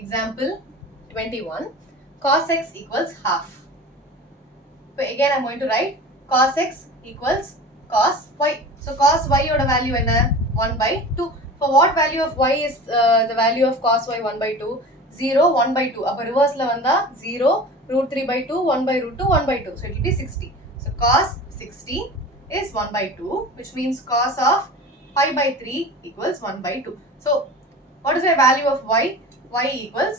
Example 21. Cos x equals half. So again I am going to write cos x equals cos y. So cos y oda value enna 1 by 2. For what value of y is the value of cos y 1 by 2? 0, 1 by 2. Appa reverse la vanda 0, root 3 by 2, 1 by root 2, 1 by 2. So it will be 60. So cos 60 is 1 by 2, which means cos of pi by 3 equals 1 by 2. So what is the value of y? Y equals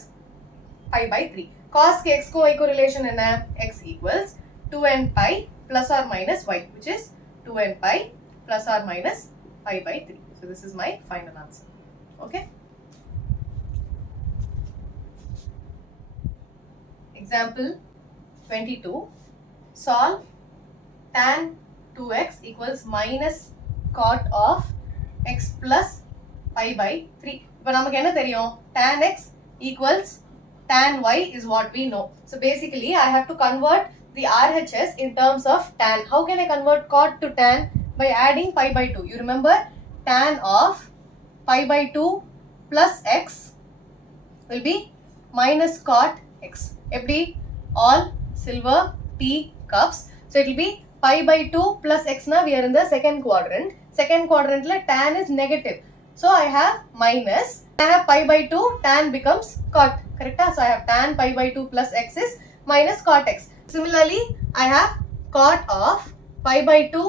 pi by 3. Cos ke x ko y ko relation enna? X equals 2n pi plus or minus y, which is 2n pi plus or minus pi by 3. So this is my final answer. Okay. Example 22. Solve tan 2x equals minus cot of x plus pi by 3. இப்போ நமக்கு என்ன தெரியும்? Tan x equals tan y is what we know. So basically I have to convert the RHS in terms of tan. How can I convert cot to tan? By adding pi by 2. You remember tan of pi by 2 plus x will be minus cot x. Eppadi? All silver tea cups. So it will be pi by 2 plus x na we are in the second quadrant. Second quadrant la tan is negative. So I have minus. I have pi by 2, tan becomes cot. Correct? So I have tan pi by 2 plus x is minus cot x. Similarly, I have cot of pi by 2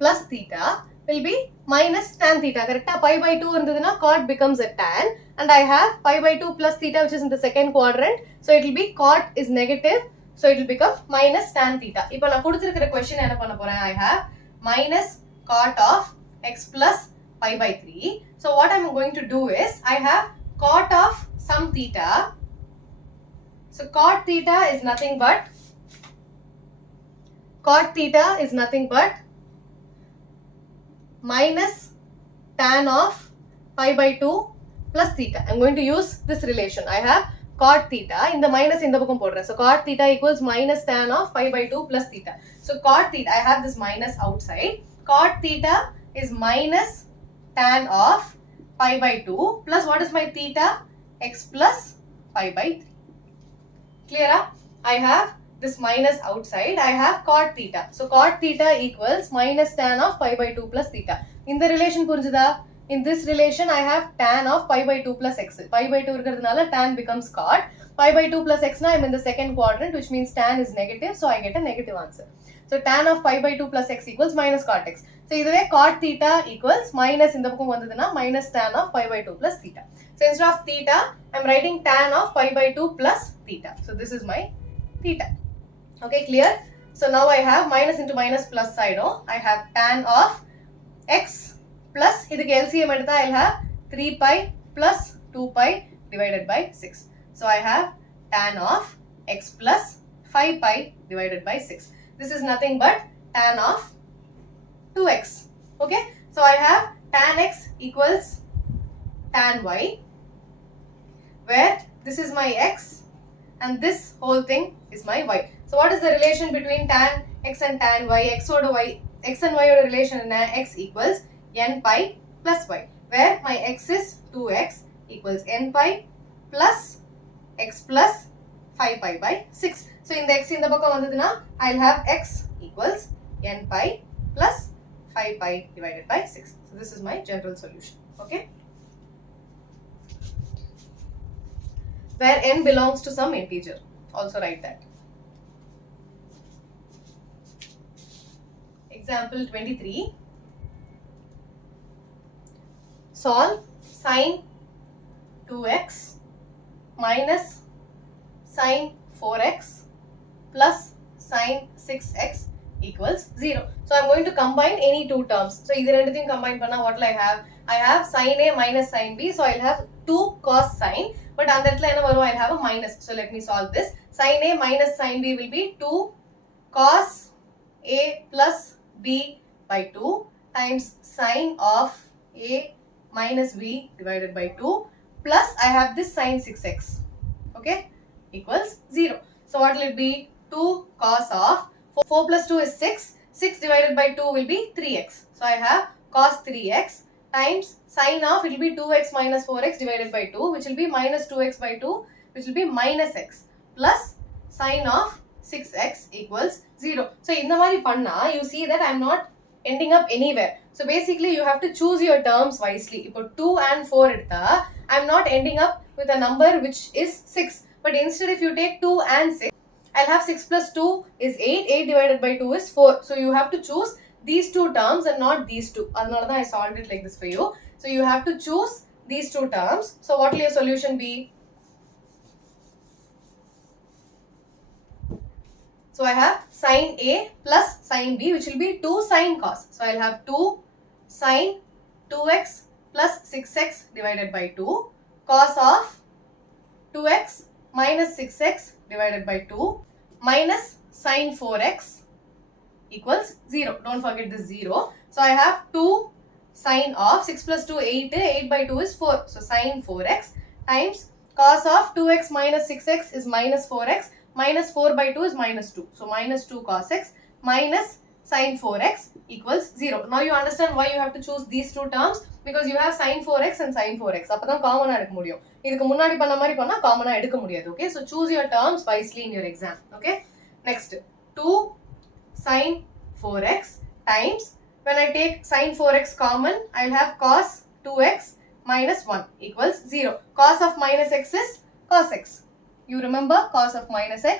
plus theta will be minus tan theta. Correct? Pi by 2 irundhaduna cot becomes a tan, and I have pi by 2 plus theta, which is in the second quadrant. So it will be cot is negative, so it will become minus tan theta. Ipo na kuduthirukra question enna panna poren? I have minus cot of x plus pi by 3. So what I am going to do is I have cot of some theta. So cot theta is nothing but minus tan of pi by 2 plus theta. I am going to use this relation. I have cot theta in the minus in the book podren. So cot theta equals minus tan of pi by 2 plus theta. So cot theta, I have this minus outside. Cot theta is minus tan of pi by 2 plus what is my theta? X plus pi by 3. Clear? I have this minus outside. I have cot theta. So cot theta equals minus tan of pi by 2 plus theta. In the relation purinjada? In this relation I have tan of pi by 2 plus x. Pi by 2 irukradunala tan becomes cot. Pi by 2 plus x na I am in the second quadrant, which means tan is negative, so I get a negative answer. So tan of pi by 2 plus x equals minus cot x. So iduve cot theta equals minus in the book vandaduna minus tan of pi by 2 plus theta. So instead of theta, I am writing tan of pi by 2 plus theta. So this is my theta. Okay, clear? So now I have minus into minus plus side. I have tan of x plus idukku LCM edutha I will have 3 pi plus 2 pi divided by 6. So I have tan of x plus 5 pi divided by 6. This is nothing but tan of 2x. Okay, so I have tan x equals tan y, where this is my x and this whole thing is my y. So what is the relation between tan x and tan y? X and y oda relation enna? X equals n pi plus y, where my x is 2x equals n pi plus x plus 5 pi by 6. So in the x in the book vandaduna I will have x equals n pi plus 5 pi divided by 6. So this is my general solution. Okay, where n belongs to some integer. Also write that. Example 23. Solve sin 2x minus sin 4x plus sin 6x equals 0. So I am going to combine any two terms. So either anything combine panna what will I have? I have sin a minus sin b. So I will have 2 cos sin. But on that line I will have a minus. So let me solve this. Sin a minus sin b will be 2 cos a plus b by 2 times sin of a minus b divided by 2 plus I have this sin 6x. Okay, equals 0. So what will it be? 2 cos of 4 plus 2 is 6. 6 divided by 2 will be 3x. So I have cos 3x times sin of, it will be 2x minus 4x divided by 2, which will be minus 2x by 2 which will be minus x plus sine of 6x equals 0. So in the mari panna, you see that I am not ending up anywhere. So basically you have to choose your terms wisely. If 2 and 4 I am not ending up with a number which is 6. But instead if you take 2 and 6, I'll have 6 plus 2 is 8. 8 divided by 2 is 4. So you have to choose these two terms and not these two. Adnala I solved it like this for you. So you have to choose these two terms. So what will your solution be? So I have sine A plus sine B, which will be 2 sine cos. So I'll have 2 sine 2x plus 6x divided by 2 cos of 2x minus 6x divided by 2 minus sine 4x equals 0. Don't forget this 0. So I have 2 sine of 6 plus 2 8. 8 by 2 is 4. So sine 4x times cos of 2x minus 6x is minus 4x. Minus 4 by 2 is minus 2. So minus 2 cos x minus sine 4x equals 0. Now you understand why you have to choose these two terms, because you have sine 4x and sine 4x. அப்பதான் காமனா எடுக்க முடியும். இதுக்கு முன்னாடி பண்ண மாதிரி பண்ணா காமனா எடுக்க முடியாது. Okay, so choose your terms wisely in your exam. Okay, next 2 sine 4x times, when I take sine 4x common, I'll have cos 2x minus 1 equals 0. Cos of minus x is cos x. You remember cos of minus x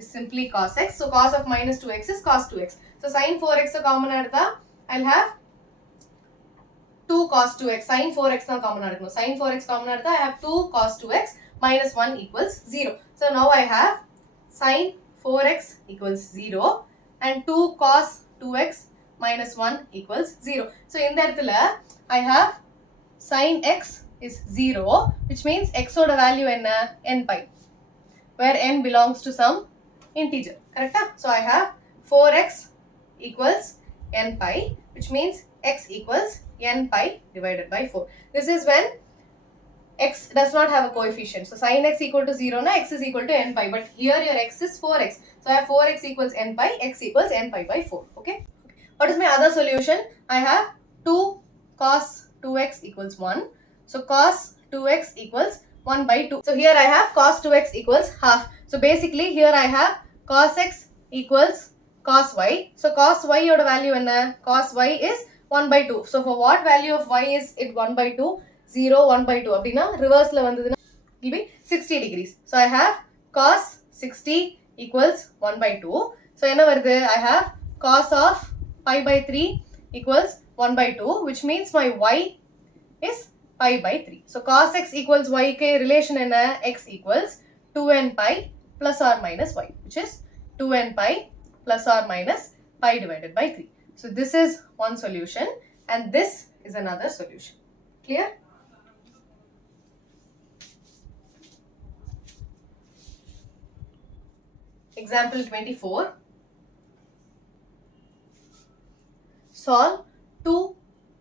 is simply cos x. So cos of minus 2x is cos 2x. So sin 4x common adutha, I'll have 2 cos 2x. Sin 4x na common adukano. Sin 4x common adutha, I have 2 cos 2x minus 1 equals 0. So now I have sin 4x equals 0 and 2 cos 2x minus 1 equals 0. So in that I have sin x is 0, which means x oda value n pi, where n belongs to some integer. Correct? So I have 4x equals n pi, which means x equals n pi divided by 4. This is when x does not have a coefficient. So sin x equal to 0 na x is equal to n pi, but here your x is 4x. So I have 4x equals n pi, x equals n pi by 4. Okay. What is my other solution? I have 2 cos 2x equals 1. So cos 2x equals 1 by 2. So here I have cos 2x equals half. So basically here I have cos x equals cos y. So cos y oda value enna? Cos y is 1 by 2. So for what value of y is it 1 by 2? 0, 1 by 2. Abdina reverse la vandaduna, it will be 60 degrees. So I have cos 60 equals 1 by 2. So enna varudhu? I have cos of pi by 3 equals 1 by 2, which means my y is pi by 3. So cos x equals y ke relation enna? X equals 2n pi plus or minus y, which is 2n pi plus or minus pi divided by 3. So this is one solution and this is another solution. Clear? Example 24. Solve 2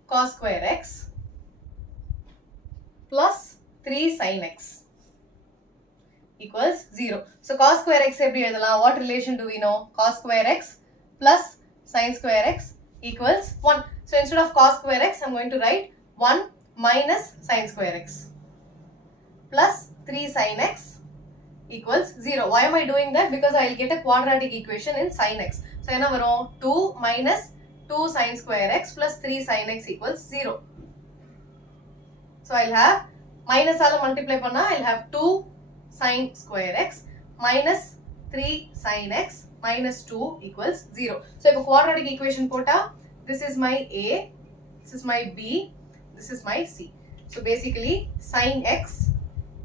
cos square x plus 3 sin x equals 0. So cos square x eppadi eduthalam? What relation do we know? Cos square x plus sin square x equals 1. So instead of cos square x, I'm going to write 1 minus sin square x plus 3 sin x equals 0. Why am I doing that? Because I will get a quadratic equation in sin x. So enna varum? 2 minus 2 sin square x plus 3 sin x equals 0. So I'll have minus ala multiply panna, I'll have 2 sin square x minus 3 sin x minus 2 equals 0. So if a quadratic equation pota, this is my a, this is my b, this is my c. So basically sin x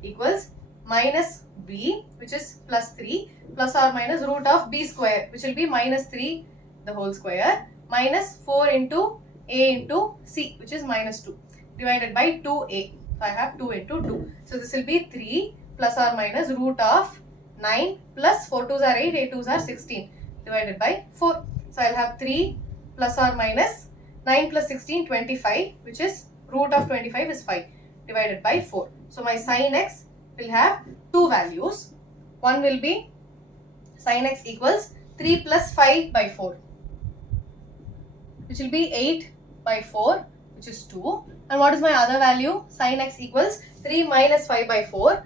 equals minus b, which is plus 3, plus or minus root of b square, which will be minus 3 the whole square, minus 4 into a into c, which is minus 2, divided by 2a. So I have 2 into 2. So this will be 3 plus or minus root of 9 plus 4 2s are 8, 8 2s are 16, divided by 4. So I'll have 3 plus or minus 9 plus 16, 25, which is root of 25 is 5, divided by 4. So my sin x will have two values. One will be sin x equals 3 plus 5 by 4, which will be 8 by 4, which is 2. And what is my other value? Sin x equals 3 minus 5 by 4,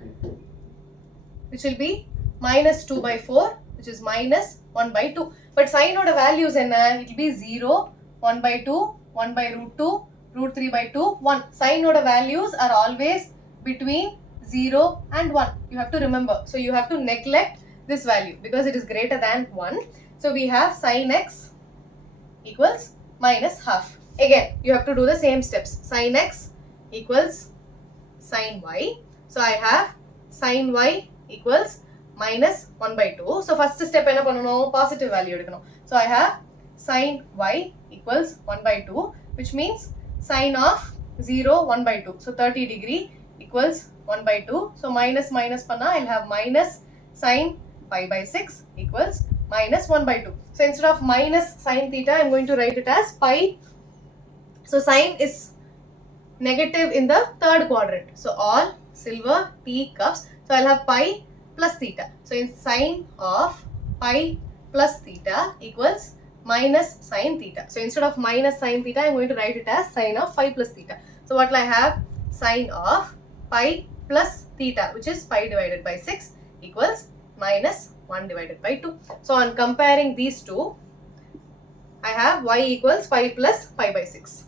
which will be minus 2 by 4, which is minus 1 by 2. But sine oda values enna? It will be 0, 1 by 2, 1 by root 2, root 3 by 2, 1. Sine oda values are always between 0 and 1. You have to remember. So you have to neglect this value because it is greater than 1. So we have sin x equals minus half. Again, you have to do the same steps. Sin x equals sin y. So I have sin y equals minus 1 by 2. So first step enna pannanum? Positive value edukanum. So I have sin y equals 1 by 2, which means sin of 0, 1 by 2. So 30 degree equals 1 by 2. So minus minus panna, I'll have minus sin pi by 6 equals minus 1 by 2. So instead of minus sin theta, I'm going to write it as pi. So sin is negative in the third quadrant. So all silver teacups. So I'll have pi plus theta. So in sin of pi plus theta equals minus sin theta. So instead of minus sin theta, I'm going to write it as sin of pi plus theta. So what will I have? Sin of pi plus theta, which is pi divided by 6 equals minus 1 divided by 2. So on comparing these two, I have y equals pi plus pi by 6.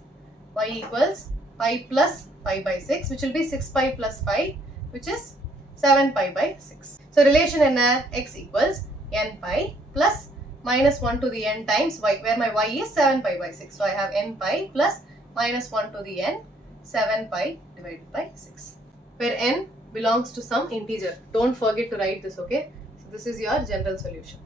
Y equals pi plus pi by 6, which will be 6 pi plus 5, which is 7 pi by 6. So relation enna? X equals n pi plus minus 1 to the n times y, where my y is 7 pi by 6. So I have n pi plus minus 1 to the n 7 pi divided by 6, where n belongs to some integer. Don't forget to write this, okay? So this is your general solution.